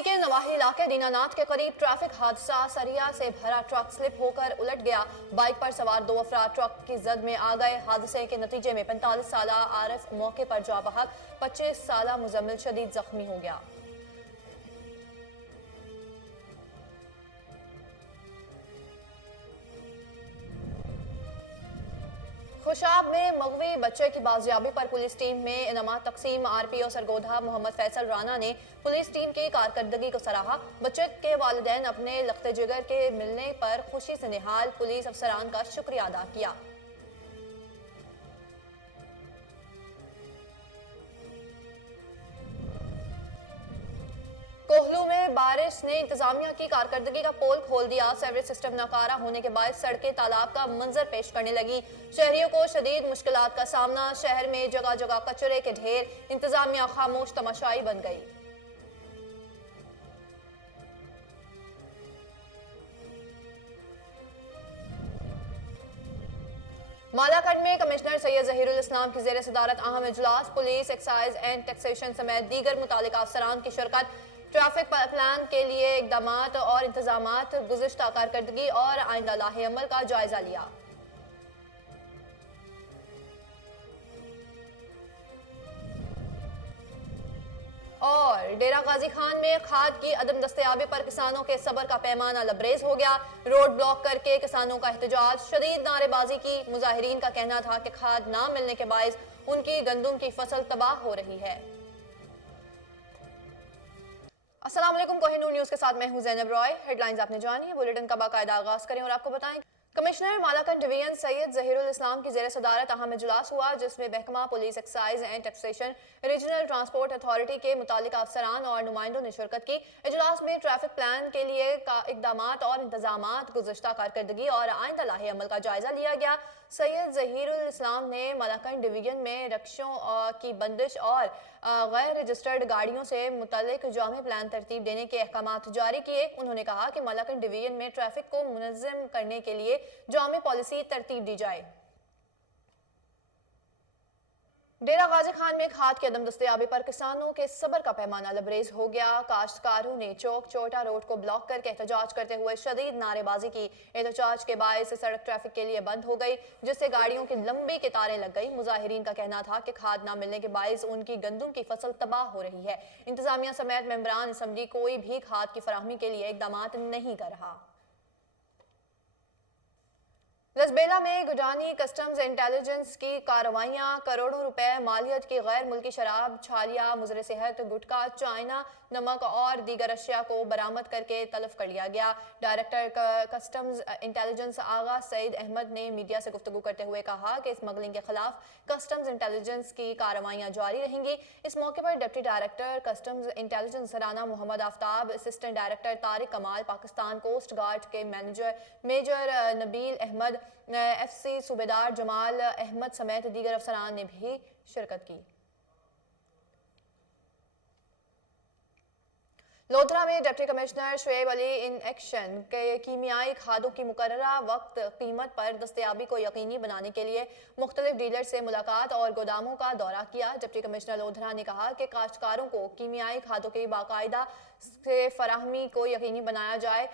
कराची के नवाही इलाके दीनानाथ के करीब ट्रैफिक हादसा, सरिया से भरा ट्रक स्लिप होकर उलट गया। बाइक पर सवार 2 अफराद ट्रक की जद में आ गए। हादसे के नतीजे में 45 साला आरिफ मौके पर जा बहक, 25 साला मुजम्मिल शदीद जख्मी हो गया। खुशाब में मगवी बच्चे की बाजियाबी पर पुलिस टीम में इनामात तकसीम। आरपीओ सरगोधा मोहम्मद फैसल राना ने पुलिस टीम की कारकर्दगी को सराहा। बच्चे के वालिदैन अपने लख्ते जिगर के मिलने पर खुशी से निहाल, पुलिस अफसरान का शुक्रिया अदा किया। कोहलू में बारिश ने इंतजामिया की कारकर्दगी का पोल खोल दिया। सेवरेज सिस्टम नाकारा होने के बाद सड़कें तालाब का मंजर पेश करने लगी। शहरियों को शदीद मुश्किलात का सामना। शहर में जगह जगह कचरे के ढेर। इंतजामिया खामोश तमाशाई बन गई। मालाकंड में कमिश्नर सैयद जहीरुल इस्लाम की जेर सदारत अहम इजलास। पुलिस, एक्साइज एंड टैक्सेशन समेत दीगर मुतालिका अफसरान की शिरकत। ट्रैफिक प्लान के लिए इकदामात और इंतजामात, गुज़िश्ता कारकर्दगी और आइंदा लाहे अमल का जायजा लिया। और डेरा गाजी खान में खाद की अदम दस्तयाबी पर किसानों के सब्र का पैमाना लबरेज हो गया। रोड ब्लॉक करके किसानों का एहतजाज, शदीद नारेबाजी की। मुजाहिरीन का कहना था कि खाद ना मिलने के बायस उनकी गंदुम की फसल तबाह हो रही है। अस्सलाम वालेकुम, कोहिनूर न्यूज़ के साथ मैं हूं ज़ैनब रॉय। हेडलाइंस आपने जानी है, बुलेटिन का बाकायदा आगाज करें और आपको बताएं। कमिश्नर मालाकंड डिवीजन सैयद जहीरुल इस्लाम की जेर सदारत अहम इजलास हुआ, जिसमें महकमा police, excise and taxation, regional transport authority के मुतालिका अफसरान और नुमाइंदों ने शिरकत की। इजलास में ट्रैफिक प्लान के लिए इकदामात और इंतजामात, गुज़िश्ता कारकर्दगी और आइंदा लाहे अमल का जायजा लिया गया। सैयद जहीरुल इस्लाम ने मालाकंड डिवीजन में रक्षों की बंदिश और गैर रजिस्टर्ड गाड़ियों से मुतल्लिक जामे प्लान तरतीब देने के अहकामात जारी किए। उन्होंने कहा कि मालाकंड डिवीजन में ट्रैफिक को मुनज़्ज़म करने के लिए जामे पॉलिसी तरतीब दी जाए। डेरा गाजी खान में खाद की अदम दस्तयाबी पर किसानों के सब्र का पैमाना लबरेज हो गया। काश्तकारों ने चौक चौटा रोड को ब्लॉक करके एहतजाज करते हुए शदीद नारेबाजी की। एहतजाज के बायस सड़क ट्रैफिक के लिए बंद हो गई, जिससे गाड़ियों की लंबी कतारें लग गई। मुजाहिरीन का कहना था कि खाद न मिलने के बायस उनकी गंदुम की फसल तबाह हो रही है। इंतजामिया समेत मेंबरान असम्बली कोई भी खाद की फराहमी के लिए इकदामात नहीं कर रहा। लसबेला में गुडानी कस्टम्स इंटेलिजेंस की कार्रवाइयां। करोड़ों रुपए मालियत की गैर मुल्की शराब, छालिया, मुजरे सेहत, गुटखा, चाइना, नमक और दीगर अशिया को बरामद करके तलब कर लिया गया। डायरेक्टर कस्टम्स इंटेलिजेंस आगा सईद अहमद ने मीडिया से गुफ्तगू करते हुए कहा कि स्मगलिंग के खिलाफ कस्टम्स इंटेलिजेंस की कार्रवाइयां जारी रहेंगी। इस मौके पर deputy director customs intelligence Rana Mohammad Aftab, assistant director Tariq Kamal, Pakistan coast guard के मेजर नबील अहमद, एफसी सूबेदार जमाल अहमद समेत दीगर अफसरान ने भी शिरकत की। लोधरा में deputy commissioner Shoaib Ali in action के कीमियाई खादों की मुकर्ररा वक्त कीमत पर दस्तयाबी को यकीनी बनाने के लिए मुख्तलिफ डीलर से मुलाकात और गोदामों का दौरा किया। डिप्टी कमिश्नर लोधरा ने कहा कि काश्तकारों को कीमियाई खादों की बाकायदा से फराहमी को यकीनी बनाया जाए।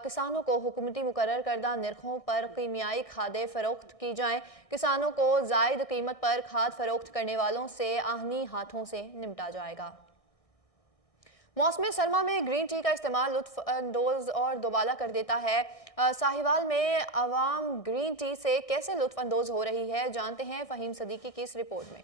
किसानों को हुकूमती मुकर्रर करदा निर्खों पर कीमियाई खादें फरोख्त की जाएं। किसानों को जायद कीमत पर खाद फरोख्त करने वालों से आहनी हाथों से निपटा जाएगा। मौसम सरमा में ग्रीन टी का इस्तेमाल लुत्फ अंदोज और दोबाला कर देता है। साहिवाल में अवाम ग्रीन टी से कैसे लुत्फ अंदोज हो रही है, जानते हैं फहीम सदीकी की इस रिपोर्ट में।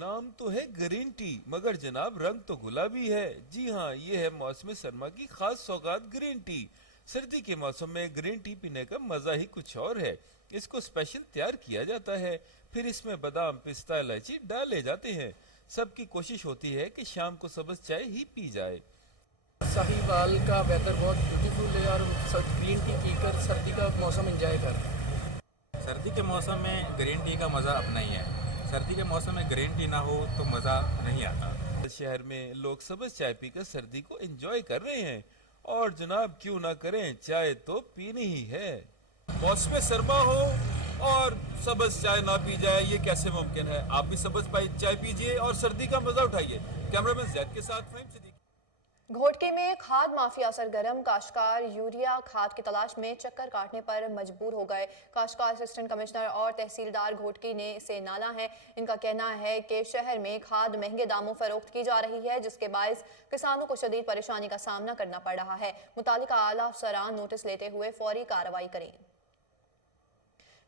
नाम तो है ग्रीन टी, मगर जनाब रंग तो गुलाबी है। जी हाँ, ये है मौसम सरमा की खास सौगात ग्रीन टी। सर्दी के मौसम में ग्रीन टी पीने का मजा ही कुछ और है। इसको स्पेशल तैयार किया जाता है, फिर इसमें बादाम, पिस्ता, इलायची डाले जाते हैं। सबकी कोशिश होती है कि शाम को सब्ज चाय ही पी जाए। साहिवाल का वेदर बहुत ब्यूटीफुल है और ग्रीन टी पीकर सर्दी का मौसम एंजॉय कर। सर्दी के मौसम में ग्रीन टी का मज़ा अपना ही है। सर्दी के मौसम में ग्रीन टी ना हो तो मज़ा नहीं आता। शहर में लोग सब्ज चाय पीकर सर्दी को एंजॉय कर रहे हैं, और जनाब क्यों ना करें, चाय तो पीनी ही है। मौसम सरमा हो और सब्ज चाय ना पी जाए, ये कैसे मुमकिन है। आप भी सब्ज चाय पीजिए और सर्दी का मजा उठाइए। कैमरामैन जैद के साथ फहीम सिद्दीकी। घोटकी में खाद माफिया सरगर्म, काश्तकार यूरिया खाद की तलाश में चक्कर काटने पर मजबूर हो गए। काश्तकार असिस्टेंट कमिश्नर और तहसीलदार घोटकी ने इसे नाला है। इनका कहना है कि शहर में खाद महंगे दामों फरोख्त की जा रही है, जिसके बायस किसानों को शदीद परेशानी का सामना करना पड़ रहा है। मुतालिका आला अफसरान नोटिस लेते हुए फौरी कार्रवाई करें।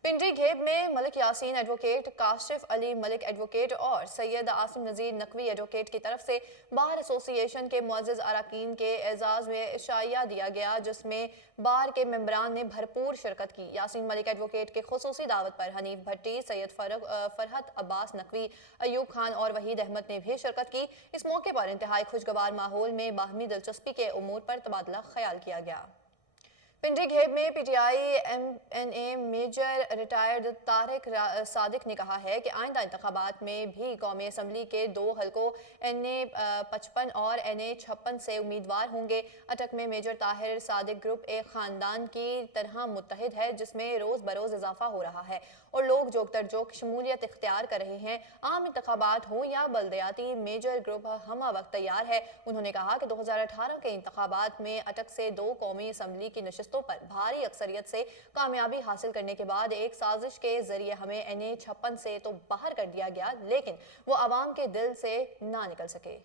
पिंडी घेब में मलिक यासीन एडवोकेट, काशिफ अली मलिक एडवोकेट और सैयद आसिम नज़ीर नकवी एडवोकेट की तरफ से बार एसोसिएशन के मुअज़्ज़ज़ अरकान के एजाज़ में इशाइया दिया गया, जिसमें बार के मेंबरान ने भरपूर शिरकत की। यासीन मलिक एडवोकेट के खुसूसी दावत पर हनीफ भट्टी, सैयद फरहत अब्बास नकवी, अयूब खान और वहीद अहमद ने भी शिरकत की। इस मौके पर इंतहाई खुशगवार माहौल में बाहमी दिलचस्पी के उमूर पर तबादला ख्याल किया गया। पिंडी घेब में PTI MNA major retired Tariq Sadiq ने कहा है कि आइंदा इंतखाबात में भी कौमी असम्बली के 2 हलकों NA 55 और NA 56 से उम्मीदवार होंगे। अटक में मेजर ताहिर सादिक ग्रुप एक खानदान की तरह मुत्तहिद है, जिसमें रोज़ बरोज़ इजाफा हो रहा है और लोग जोक तर जोक शमूलियत इख्तियार कर रहे हैं। आम इंतखाबात हों या बल्दियाती, मेजर ग्रुप हमा वक्त तैयार है। उन्होंने कहा कि 2018 के इंतखाबात में अटक से 2 कौमी असम्बली की नशिस्तों पर भारी अक्सरियत से कामयाबी हासिल करने के बाद एक साजिश के जरिए हमें NA 56 से तो बाहर कर दिया गया, लेकिन वो आवाम के दिल से ना निकल सके।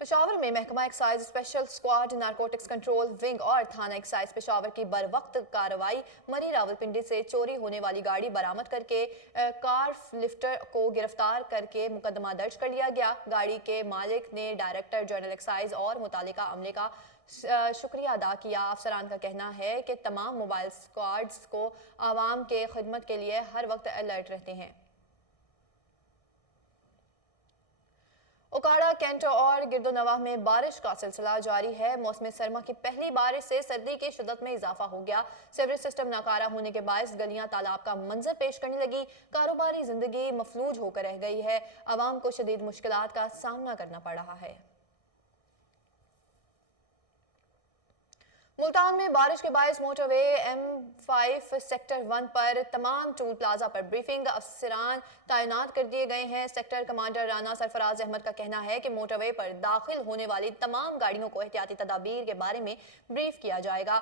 पेशावर में महकमा excise special squad, narcotics control wing और थाना एक्साइज पेशावर की बर वक्त कार्रवाई मरी रावलपिंडी से चोरी होने वाली गाड़ी बरामद करके कार लिफ्टर को गिरफ्तार करके मुकदमा दर्ज कर लिया गया। गाड़ी के मालिक ने डायरेक्टर जनरल एक्साइज और मुतालिका अमले का शुक्रिया अदा किया। अफसरान का कहना है कि तमाम मोबाइल स्क्वाड्स को आवाम के खिदमत के लिए हर वक्त अलर्ट रहते हैं। ओकाड़ा, कैंट और गिरदोनवाह में बारिश का सिलसिला जारी है। मौसम सरमा की पहली बारिश से सर्दी की शिद्दत में इजाफा हो गया। सीवरेज सिस्टम नाकारा होने के बायस गलियां तालाब का मंजर पेश करने लगी। कारोबारी जिंदगी मफलूज होकर रह गई है। आवाम को शदीद मुश्किलात का सामना करना पड़ रहा है। मुल्तान में बारिश के बायस मोटरवे M5 सेक्टर 1 पर तमाम टूल प्लाजा पर ब्रीफिंग अफसरान तैनात कर दिए गए हैं। सेक्टर कमांडर राना सरफराज अहमद का कहना है कि मोटरवे पर दाखिल होने वाली तमाम गाड़ियों को एहतियाती तदाबीर के बारे में ब्रीफ किया जाएगा।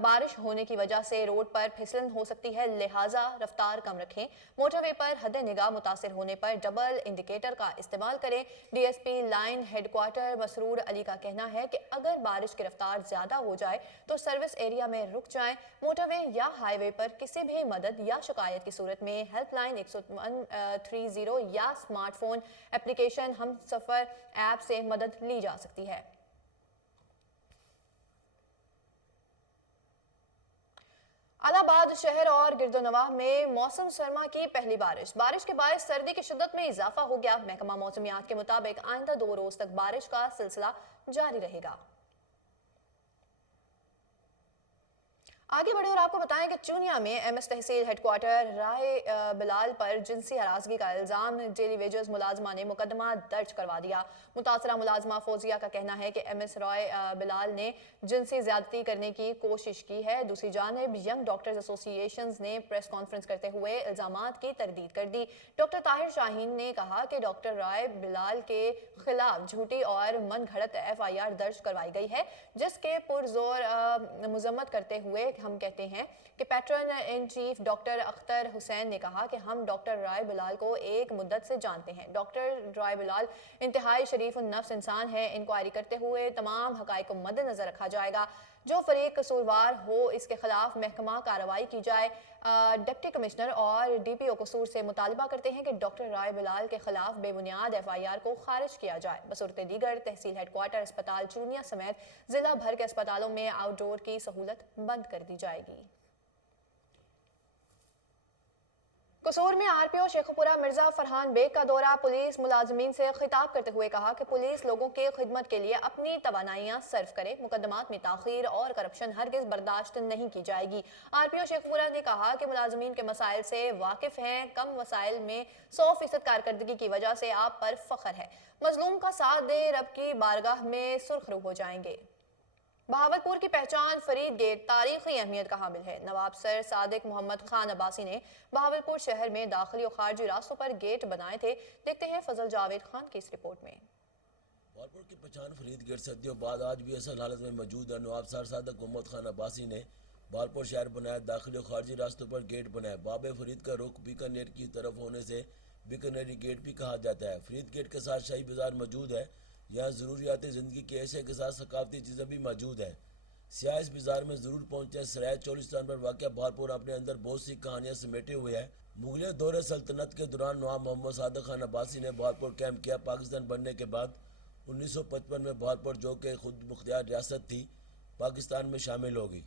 बारिश होने की वजह से रोड पर फिसलन हो सकती है, लिहाजा रफ्तार कम रखें। मोटरवे पर हद निगाह मुतासिर होने पर डबल इंडिकेटर का इस्तेमाल करें। DSP line headquarter Masroor Ali का कहना है कि अगर बारिश की रफ्तार ज्यादा हो जाए तो सर्विस एरिया में रुक जाएं। मोटरवे या हाईवे पर किसी भी मदद या शिकायत की सूरत में हेल्पलाइन 130 या स्मार्टफोन एप्लीकेशन हम सफर ऐप से मदद ली जा सकती है। अलाहाबाद शहर और गिरदोनवाह में मौसम सरमा की पहली बारिश के बायस सर्दी की शिद्दत में इजाफा हो गया। महकमा मौसमियात के मुताबिक आइंदा 2 रोज तक बारिश का सिलसिला जारी रहेगा। आगे बढ़े और आपको बताएं कि चूनिया में MS तहसील हेडक्वार्टर राय बिलाल पर जिनसी हरासगी का इल्जाम डेली वेजेस मुलाजमा ने मुकदमा दर्ज करवा दिया। मुतासरा मुलाजमा फौजिया का कहना है कि MS राय बिलाल ने जिनसी ज्यादती करने की कोशिश की है। दूसरी जानिब यंग डॉक्टर्स एसोसिएशंस ने प्रेस कॉन्फ्रेंस करते हुए इल्जामात की तरदीद कर दी। डॉक्टर ताहिर शाहीन ने कहा कि डॉक्टर राय बिलाल के खिलाफ झूठी और मन घड़त FIR दर्ज करवाई गई है, जिसके पुरजोर मजम्मत करते हुए हम कहते हैं कि patron in chief doctor Akhtar Hussain ने कहा कि हम डॉक्टर राय बिलाल को एक मुद्दत से जानते हैं। डॉक्टर राय बिलाल इंतहाई शरीफ नफ्स इंसान है। इंक्वायरी करते हुए तमाम हकाइक को मद्देनजर रखा जाएगा। जो फरीक कसूरवार हो इसके खिलाफ महकमा कार्रवाई की जाए। डिप्टी कमिश्नर और DPO कसूर से मुतालबा करते हैं कि डॉक्टर राय बिलाल के खिलाफ बेबुनियाद FIR को खारिज किया जाए। बसूरत दीगर तहसील हेडक्वार्टर अस्पताल चूनिया समेत जिला भर के अस्पतालों में आउटडोर की सहूलत बंद कर दी जाएगी। कसूर में RPO शेखुपुरा मिर्जा फरहान बेग का दौरा। पुलिस मुलाजमीन से खिताब करते हुए कहा कि पुलिस लोगों के खिदमत के लिए अपनी तवानाइयां सर्व करे। मुकदमात में ताखीर और करप्शन हरगिज बर्दाश्त नहीं की जाएगी। RPO शेखुपुरा ने कहा कि मुलाजमीन के मसाइल से वाकिफ हैं। कम वसाइल में 100% कारकर्दगी की वजह से आप पर फख्र है। मजलूम का साथ दे, रब की बारगाह में सुर्खरू हो जाएंगे। बहावलपुर की पहचान फरीद गेट तारीखी अहमियत का हामिल है। नवाब सर सादिक मोहम्मद खान अब्बासी ने बहावलपुर शहर में दाखिली और खारजी रास्तों पर गेट बनाए थे। देखते हैं फजल जावेद खान की इस रिपोर्ट में। बहावलपुर की पहचान फरीद गेट सदियों बाद आज भी असल हालत में मौजूद है। नवाब सर सादिक मोहम्मद खान अब्बासी ने बहावलपुर शहर बनाया, दाखिली और खारजी रास्तों पर गेट बनाए। बाबे फरीद का रुख बीकानेर की तरफ होने से बीकानेरी गेट भी कहा जाता है। फरीद गेट के साथ शाही बाजार मौजूद है। यहाँ ज़रूरियात ज़िंदगी के ऐसे के साथ सकाफती चीज़ें भी मौजूद हैं। सियाह इस बाज़ार में ज़रूर पहुँचे हैं। सराय चोलिस्तान पर वाक़ बहावलपुर अपने अंदर बहुत सी कहानियाँ समेटे हुए है। मुगल दौर सल्तनत के दौरान नवाब मोहम्मद सादिक खान अब्बासी ने बहावलपुर कैंप किया। पाकिस्तान बनने के बाद 1955 में बहावलपुर जो कि खुद मुख्तियार रियासत थी, पाकिस्तान में शामिल हो गई।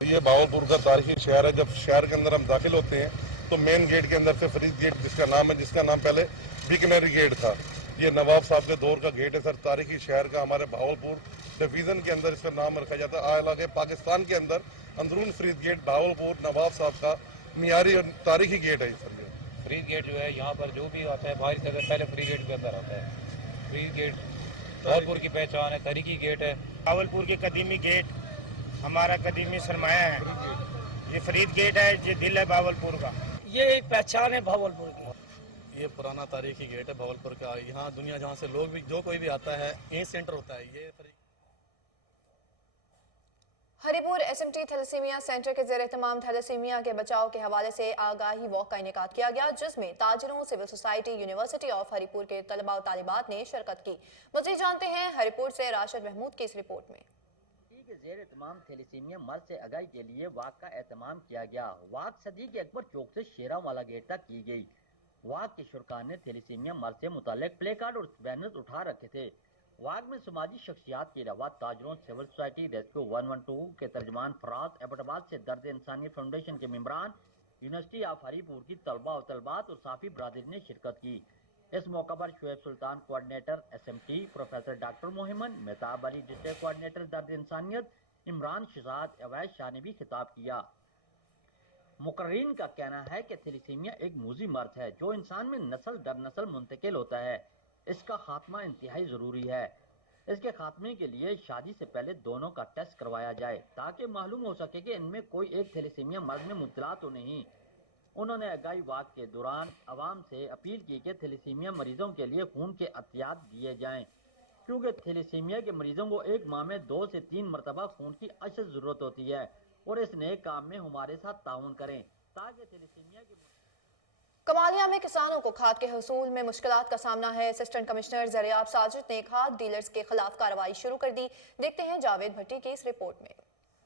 ये बहावलपुर का तारीखी शहर है। जब शहर के अंदर हम दाखिल होते हैं तो मेन गेट के अंदर से फरीद गेट जिसका नाम है, जिसका नाम पहले बीकानेरी गेट था, ये नवाब साहब के दौर का गेट है सर। तारीखी शहर का हमारे बहावलपुर डिवीज़न के अंदर इसका नाम रखा जाता है। हालांकि पाकिस्तान के अंदर अंदरून फरीद गेट बहावलपुर नवाब साहब का मियारी और तारीखी गेट है सर। ये फरीद गेट जो है यहाँ पर जो भी आता है बाहर से पहले फरीद गेट के अंदर आता है। फरीद गेट बहावलपुर की पहचान है, तारीखी गेट है। बहावलपुर के कदीमी गेट हमारा कदीमी सरमाया है। ये फरीद गेट है, ये दिल है बहावलपुर का। ये एक पहचान है बहावलपुर की। ये पुराना तारीखी गेट है बहावलपुर का। यहाँ दुनिया जहाँ से लोग भी जो कोई भी आता है यहीं सेंटर होता है। ये हरिपुर एसएमटी थैलेसीमिया सेंटर के ज़ेर एहतमाम थैलेसीमिया के बचाव के हवाले से आगाही वॉक का इनेकाद किया गया, जिसमें ताजिरों, civil society, university of Haripur के तलबा और तालिबात ने शिरकत की। मज़ीद जानते हैं हरिपुर से राशिद महमूद की इस रिपोर्ट में। के ज़ेर एहतमाम थैलेसीमिया मर्ज से आगाही के लिए वाक का एहतमाम किया गया। वाक सदीक अकबर चौक से शेरावाला गेट तक की गई। वाक के शुरका ने थैलेसीमिया मर्ज से मुतालिक प्ले कार्ड और बैनर उठा रखे थे। वाक में समाजी शख्सियात के अलावा ताजरों, सिविल सोसाइटी, रेस्क्यू 112 के तर्जमान फराज, एबटाबाद से दर्द इंसानियत फाउंडेशन के मेम्बरान, यूनिवर्सिटी ऑफ हरिपुर की तलबा और तलबात और साफी बरादरी ने शिरकत की। इस मौका पर Shoaib Sultan coordinator SMT, professor doctor Mohammad Mehtab Ali district coordinator दर्द इंसानियत, इमरान शहजाद, अवैस शाह ने भी खिताब किया। मुकर्रीन का कहना है कि थैलेसीमिया एक मूजी मर्ज है जो इंसान में नस्ल दर नस्ल मुंतकिल होता है। इसका खात्मा इंतहाई ज़रूरी है। इसके खात्मे के लिए शादी से पहले दोनों का टेस्ट करवाया जाए ताकि मालूम हो सके कि इनमें कोई एक थैलेसीमिया मर्ज में मुब्तला तो नहीं। उन्होंने आगाही वाक के दौरान आवाम से अपील की कि थैलेसीमिया मरीजों के लिए खून के अतियात दिए जाएं, क्योंकि थैलेसीमिया के मरीजों को एक माह में 2 से 3 मरतबा खून की अशद ज़रूरत होती है और इस नए काम में हमारे साथ ताउन करें ताकि थैलेसीमिया के कमालिया में किसानों को खाद के हसूल में मुश्किलात का सामना है। असिस्टेंट कमिश्नर ज़रियाब साजिद ने खाद डीलर्स के खिलाफ कार्रवाई शुरू कर दी। देखते हैं जावेद भट्टी की इस रिपोर्ट में।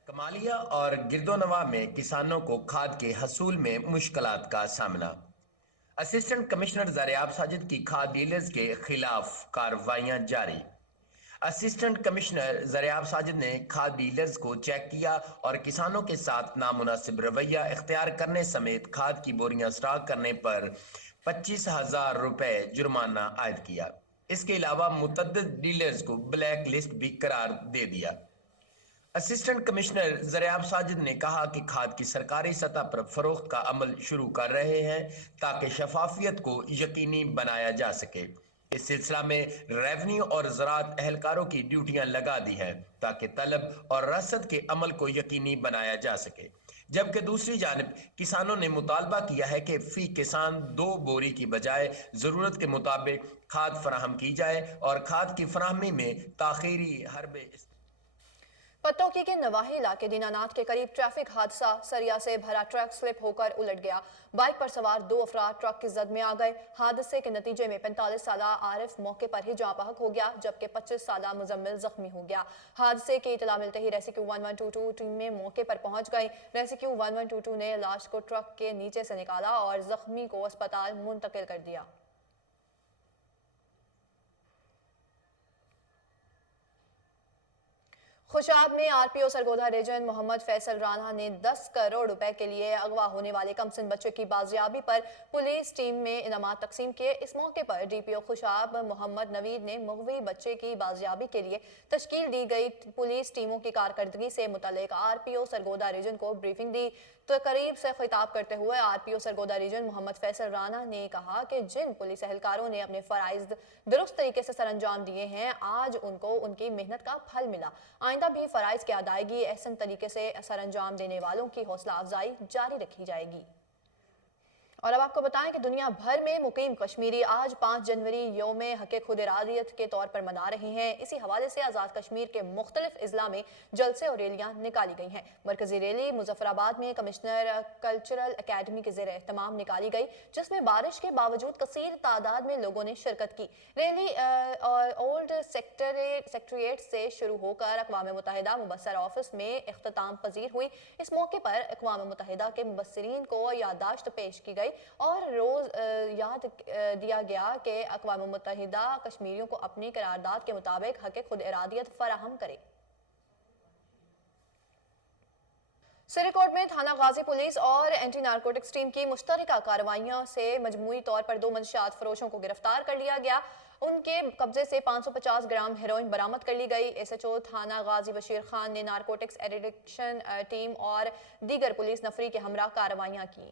कमालिया और गिरदोनवा में किसानों को खाद के हसूल में मुश्किलात का सामना। असिस्टेंट कमिश्नर ज़रियाब साजिद की खाद डीलर्स के खिलाफ कार्रवाइयां जारी। असिस्टेंट कमिश्नर ज़रियाब साजिद ने खाद डीलर्स को चेक किया और किसानों के साथ नामुनासिब रवैया इख्तियार करने समेत खाद की बोरियां स्टॉक करने पर 25,000 रुपए जुर्माना आयद किया। इसके अलावा मुतअद्दिद डीलर्स को ब्लैक लिस्ट भी करार दे दिया। असिस्टेंट कमिश्नर ज़रियाब साजिद ने कहा कि खाद की सरकारी सतह पर फरोख्त का अमल शुरू कर रहे हैं ताकि शफाफियत को यकीनी बनाया जा सके। इस सिलसिला में रेवेन्यू और ज़राअत एहलकारों की ड्यूटियां लगा दी हैं ताकि तलब और रसद के अमल को यकीनी बनाया जा सके। जबकि दूसरी जानिब किसानों ने मुतालबा किया है कि फी किसान 2 बोरी की बजाय ज़रूरत के मुताबिक खाद फराहम की जाए और खाद की फराहमी में ताख़ीरी हरबे। पत्तौकी के नवाही इलाके दीनानाथ के करीब ट्रैफिक हादसा। सरिया से भरा ट्रक स्लिप होकर उलट गया। बाइक पर सवार 2 अफराद ट्रक की जद में आ गए। हादसे के नतीजे में 45 साला आरिफ मौके पर ही जाँ बहक हो गया, जबकि 25 साला मुजम्मिल जख्मी हो गया। हादसे की इतला मिलते ही रेस्क्यू 1122 टीम में मौके पर पहुंच गई। रेस्क्यू 1122 ने लाश को ट्रक के नीचे से निकाला और जख्मी को अस्पताल मुंतकिल कर दिया। खुशाब में आरपीओ सरगोधा रीजन मोहम्मद फैसल राना ने 10 करोड़ रुपए के लिए अगवा होने वाले कमसिन बच्चे की बाजियाबी पर पुलिस टीम में इनामात तकसीम किए। इस मौके पर डीपीओ खुशाब मोहम्मद नवीद ने मुगवी बच्चे की बाजियाबी के लिए तश्कील दी गई पुलिस टीमों की कारकर्दगी से मुतल्लिक आरपीओ सरगोधा रीजन को ब्रीफिंग दी। तो करीब से खिताब करते हुए आरपीओ सरगोधा रीजन मोहम्मद फैसल राना ने कहा कि जिन पुलिस एहलकारों ने अपने फराइज दुरुस्त तरीके से सरअंजाम दिए हैं, आज उनको उनकी मेहनत का फल मिला। आइंदा آئندہ بھی فرائض کی ادائیگی احسن طریقے سے سر انجام دینے والوں کی حوصلہ افزائی جاری رکھی جائے گی۔ اور اب آپ کو بتائیں کہ دنیا بھر میں مقیم کشمیری آج 5 جنوری یوم حق خود ارادیت کے طور پر منا رہے ہیں۔ اسی حوالے سے آزاد کشمیر کے مختلف اضلاع میں جلسے اور ریلیاں نکالی گئی ہیں۔ مرکزی ریلی مظفر آباد میں کمشنر کلچرل اکیڈمی کے زیر اہتمام نکالی گئی، جس میں بارش کے باوجود کثیر تعداد میں لوگوں نے شرکت کی۔ ریلی اولڈ سیکٹریٹ سے شروع ہو کر اقوام متحدہ مبصر آفس میں اختتام پذیر ہوئی۔ اس موقع پر اقوام متحدہ کے مبصرین کو یادداشت پیش کی گئی اور روز یاد دیا گیا کہ اقوام متحدہ کشمیریوں کو اپنی قرارداد کے مطابق حق خود ارادیت فراہم کرے۔ سریکوٹ میں تھانہ غازی پولیس اور اینٹی نارکوٹکس ٹیم کی مشترکہ کارروائیوں سے مجموعی طور پر 2 منشیات فروشوں کو گرفتار کر لیا گیا۔ ان کے قبضے سے 550 گرام ہیروئن برآمد کر لی گئی۔ ایس ایچ او تھانہ غازی بشیر خان نے نارکوٹکس ایڈکشن ٹیم اور دیگر پولیس نفری کے ہمراہ کارروائیاں کی۔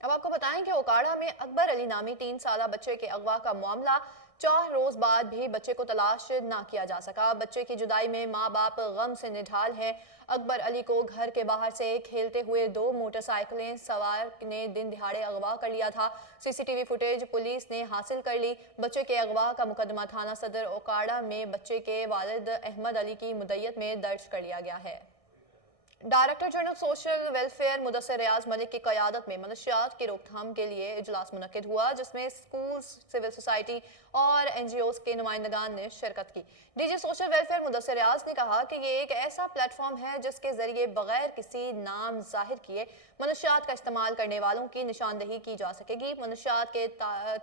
اب آپ کو بتائیں کہ اوکاڑا میں اکبر علی نامی 3 سالہ بچے کے اغوا کا معاملہ 4 روز بعد بھی بچے کو تلاش نہ کیا جا سکا۔ بچے کی جدائی میں ماں باپ غم سے نڈھال ہیں۔ اکبر علی کو گھر کے باہر سے کھیلتے ہوئے 2 موٹر سائیکلیں سوار نے دن دہاڑے اغوا کر لیا تھا۔ C C T V footage police نے حاصل کر لی۔ بچے کے اغوا کا مقدمہ تھانہ صدر اوکاڑا میں بچے کے والد احمد علی کی مدعیت میں درج کر لیا گیا ہے۔ Director general social welfare Mudassar Riaz Malik کی قیادت میں منشیات کی روک تھام کے لیے اجلاس منعقد ہوا، جس میں اسکولز، سول سوسائٹی اور این جی اوز کے نمائندگان نے شرکت کی۔ D G social welfare Mudassar Riaz نے کہا کہ یہ ایک ایسا پلیٹ فارم ہے جس کے ذریعے بغیر کسی نام ظاہر کیے منشیات کا استعمال کرنے والوں کی نشاندہی کی جا سکے گی۔ منشیات کے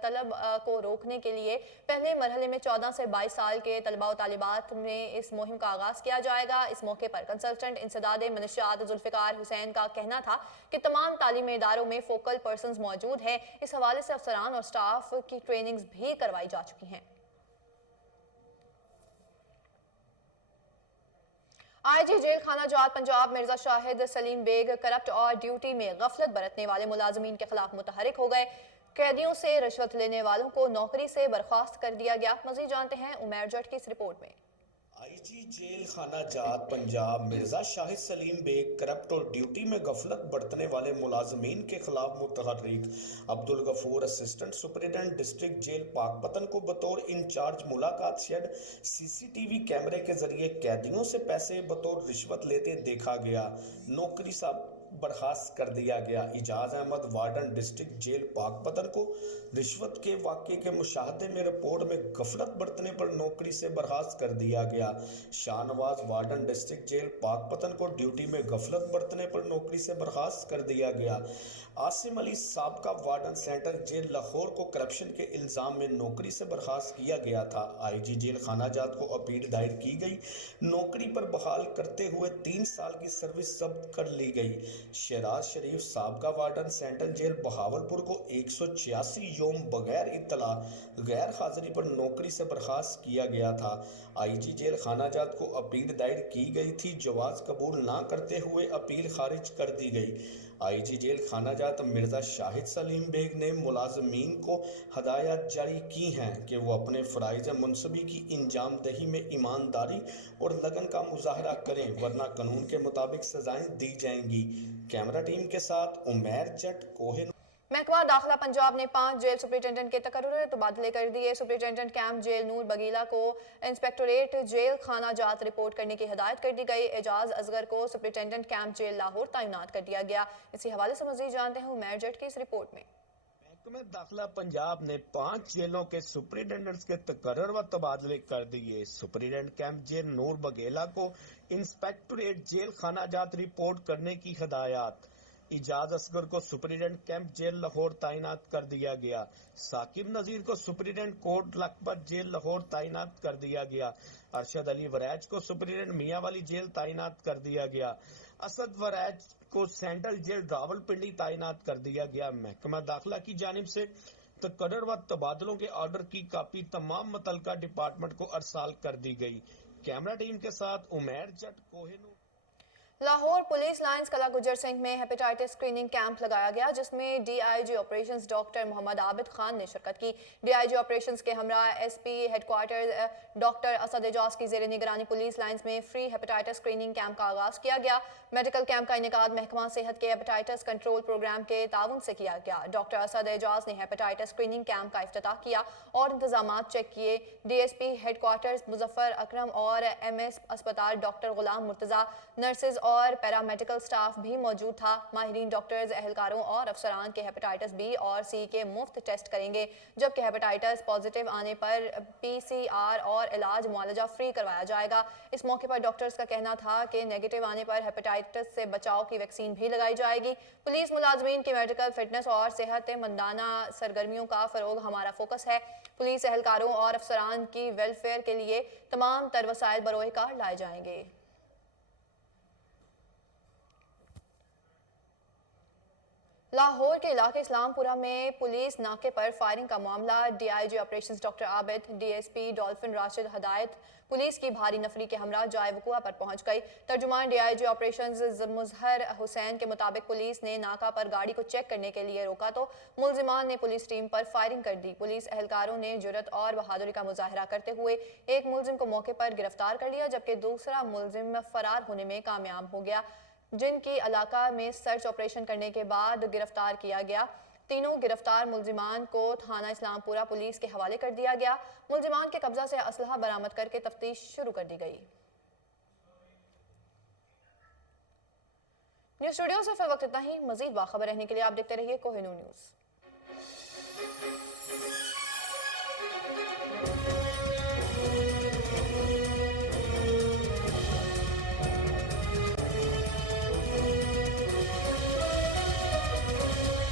طلب کو روکنے کے لیے پہلے مرحلے میں 14 سے 22 سال کے طلباء و طالبات میں اس مہم کا آغاز کیا جائے گا۔ اس موقع پر کنسلٹنٹ انسداد منشیات ذوالفقار حسین کا کہنا تھا کہ تمام تعلیمی اداروں میں فوکل پرسنز موجود ہیں۔ اس حوالے سے افسران اور سٹاف کی ٹریننگز بھی کروائی جا چکی ہیں۔ آئی جی جیل خانہ جات پنجاب مرزا شاہد سلیم بیگ کرپٹ اور ڈیوٹی میں غفلت برتنے والے ملازمین کے خلاف متحرک ہو گئے۔ قیدیوں سے رشوت لینے والوں کو نوکری سے برخاست کر دیا گیا۔ مزید جانتے ہیں عمیر جٹ کی اس رپورٹ میں۔ آئی جی جیل خانہ جات پنجاب مرزا شاہد سلیم بیگ کرپٹ اور ڈیوٹی میں غفلت برتنے والے ملازمین کے خلاف متحرک۔ Abdul Ghafoor assistant superintendent district jail Pakpattan کو بطور انچارج ملاقات شیڈ سی سی ٹی وی کیمرے کے ذریعے قیدیوں سے پیسے بطور رشوت لیتے دیکھا گیا۔ نوکری سے برخاست کر دیا گیا۔ اعجاز Ahmad warden district jail Pakpattan کو رشوت کے واقعے کے مشاہدے میں رپورٹ میں غفلت برتنے پر نوکری سے برخاست کر دیا گیا۔ Shah Nawaz warden district jail Pakpattan کو ڈیوٹی میں غفلت برتنے پر نوکری سے برخاست کر دیا گیا۔ عاصم علی سابقہ وارڈن سینٹر جیل لاہور کو کرپشن کے الزام میں نوکری سے برخاست کیا گیا تھا۔ آئی جی جیل خانہ جات کو اپیل دائر کی گئی۔ نوکری پر بحال کرتے ہوئے 3 سال کی سروس ضبط کر لی گئی۔ شہراز شریف سابقہ وارڈن سینٹرل جیل بہاولپور کو 186 یوم بغیر اطلاع غیر حاضری پر نوکری سے برخاست کیا گیا تھا۔ آئی جی جیل خانہ جات کو اپیل دائر کی گئی تھی، جواز قبول نہ کرتے ہوئے اپیل خارج کر دی گئی۔ آئی جی جیل خانہ جات مرزا شاہد سلیم بیگ نے ملازمین کو ہدایات جاری کی ہیں کہ وہ اپنے فرائض منصبی کی انجام دہی میں ایمانداری اور لگن کا مظاہرہ کریں، ورنہ قانون کے مطابق سزائیں دی جائیں گی۔ کیمرہ ٹیم کے ساتھ عمیر جٹ کوہن۔ محکمہ داخلہ پنجاب نے 5 جیل سپرنٹینڈنٹ کے تقرری تبادلے کر دیے۔ سپرنٹینڈنٹ کیمپ جیل نور بگیلا کو انسپیکٹوریٹ جیل خانہ جات رپورٹ کرنے کی ہدایت کر دی گئی۔ اعجاز اصغر کو سپرنٹینڈنٹ کیمپ جیل لاہور تعینات کر دیا گیا۔ اسی حوالے سے مزید جانتے ہیں عمیر جٹ کی اس رپورٹ میں۔ محکمہ داخلہ پنجاب نے 5 جیلوں کے سپرنٹینڈنٹس کے تقرر و تبادلے کر دیے۔ سپرنٹینڈنٹ کیمپ جیل نور بگیلا کو انسپیکٹوریٹ جیل خانہ جات رپورٹ کرنے کی ہدایات۔ اعجاز اصغر کو سپرنٹینڈنٹ کیمپ جیل لاہور تعینات کر دیا گیا۔ ثاقب نذیر کو سپرنٹینڈنٹ کوٹ لکھپت جیل لاہور تعینات کر دیا گیا۔ ارشد علی وریج کو سپرنٹینڈنٹ میاں والی جیل تعینات کر دیا گیا۔ اسد وریج کو سینٹرل جیل راولپنڈی تعینات کر دیا گیا۔ محکمہ داخلہ کی جانب سے تقرر و تبادلوں کے آرڈر کی کاپی تمام متعلقہ ڈپارٹمنٹ کو ارسال کر دی گئی۔ کیمرہ ٹیم کے ساتھ عمیر جٹ کوہن۔ लाहौर पुलिस लाइंस कला गुजर सिंह में हेपेटाइटिस स्क्रीनिंग कैंप लगाया गया, जिसमें DIG operations doctor Mohammad Abid Khan ने शिरकत की। डीआईजी ऑपरेशंस के हमरा SP headquarter doctor Asad Ejaz की जेर निगरानी पुलिस लाइंस में फ्री हेपेटाइटिस स्क्रीनिंग कैंप का आगाज किया गया। मेडिकल कैंप का इनेकाद महकमा सेहत के हेपेटाइटिस कंट्रोल प्रोग्राम के ताउन से किया गया। डॉक्टर असद एजाज ने हेपेटाइटिस स्क्रीनिंग कैंप का इफ्तिताह किया और इंतजाम चेक किए। डीएसपी हेडक्वार्टर मुजफ्फर अकरम और एमएस अस्पताल डॉक्टर गुलाम मुर्तजा, नर्सेज और पैरामेडिकल स्टाफ भी मौजूद था। माहिरीन डॉक्टर्स, एहलकारों और अफसरान के हेपेटाइटिस बी और सी के मुफ्त टेस्ट करेंगे, जबकि हेपेटाइटिस पॉजिटिव आने पर पीसीआर और इलाज मुआलजा फ्री करवाया जाएगा। इस मौके पर डॉक्टर्स का कहना था कि नेगेटिव आने पर हेपेटाइटिस से बचाव की वैक्सीन भी लगाई जाएगी। पुलिस मुलाजमीन की मेडिकल फिटनेस और सेहतमंदाना सरगर्मियों का फरोग हमारा फोकस है। पुलिस एहलकारों और अफसरान की वेलफेयर के लिए तमाम तर वसाइल बरोए कार लाए जाएंगे। लाहौर के इलाके इस्लामपुरा में पुलिस नाके पर फायरिंग का मामला। DIG operations doctor Abid, DSP dolphin Rashid हदायत पुलिस की भारी नफरी के हमरा जाए वकुआ पर पहुंच गई। तर्जुमान डीआईजी ऑपरेशंस मुजहर हुसैन के मुताबिक पुलिस ने नाका पर गाड़ी को चेक करने के लिए रोका तो मुलजिमान ने पुलिस टीम पर फायरिंग कर दी। पुलिस एहलकारों ने जुर्रत और बहादुरी का मुजाहरा करते हुए एक मुलजिम को मौके पर गिरफ्तार कर लिया, जबकि दूसरा मुलजिम फरार होने में कामयाब हो गया, जिनकी इलाका में सर्च ऑपरेशन करने के बाद गिरफ्तार किया गया। तीनों गिरफ्तार मुलजिमान को थाना इस्लामपुरा पुलिस के हवाले कर दिया गया। मुलजिमान के कब्जा से असलहा बरामद करके तफ्तीश शुरू कर दी गई। न्यूज़ स्टूडियो से फिर वक्त इतना ही। मजीद बाखबर रहने के लिए आप देखते रहिए कोहिनूर न्यूज़।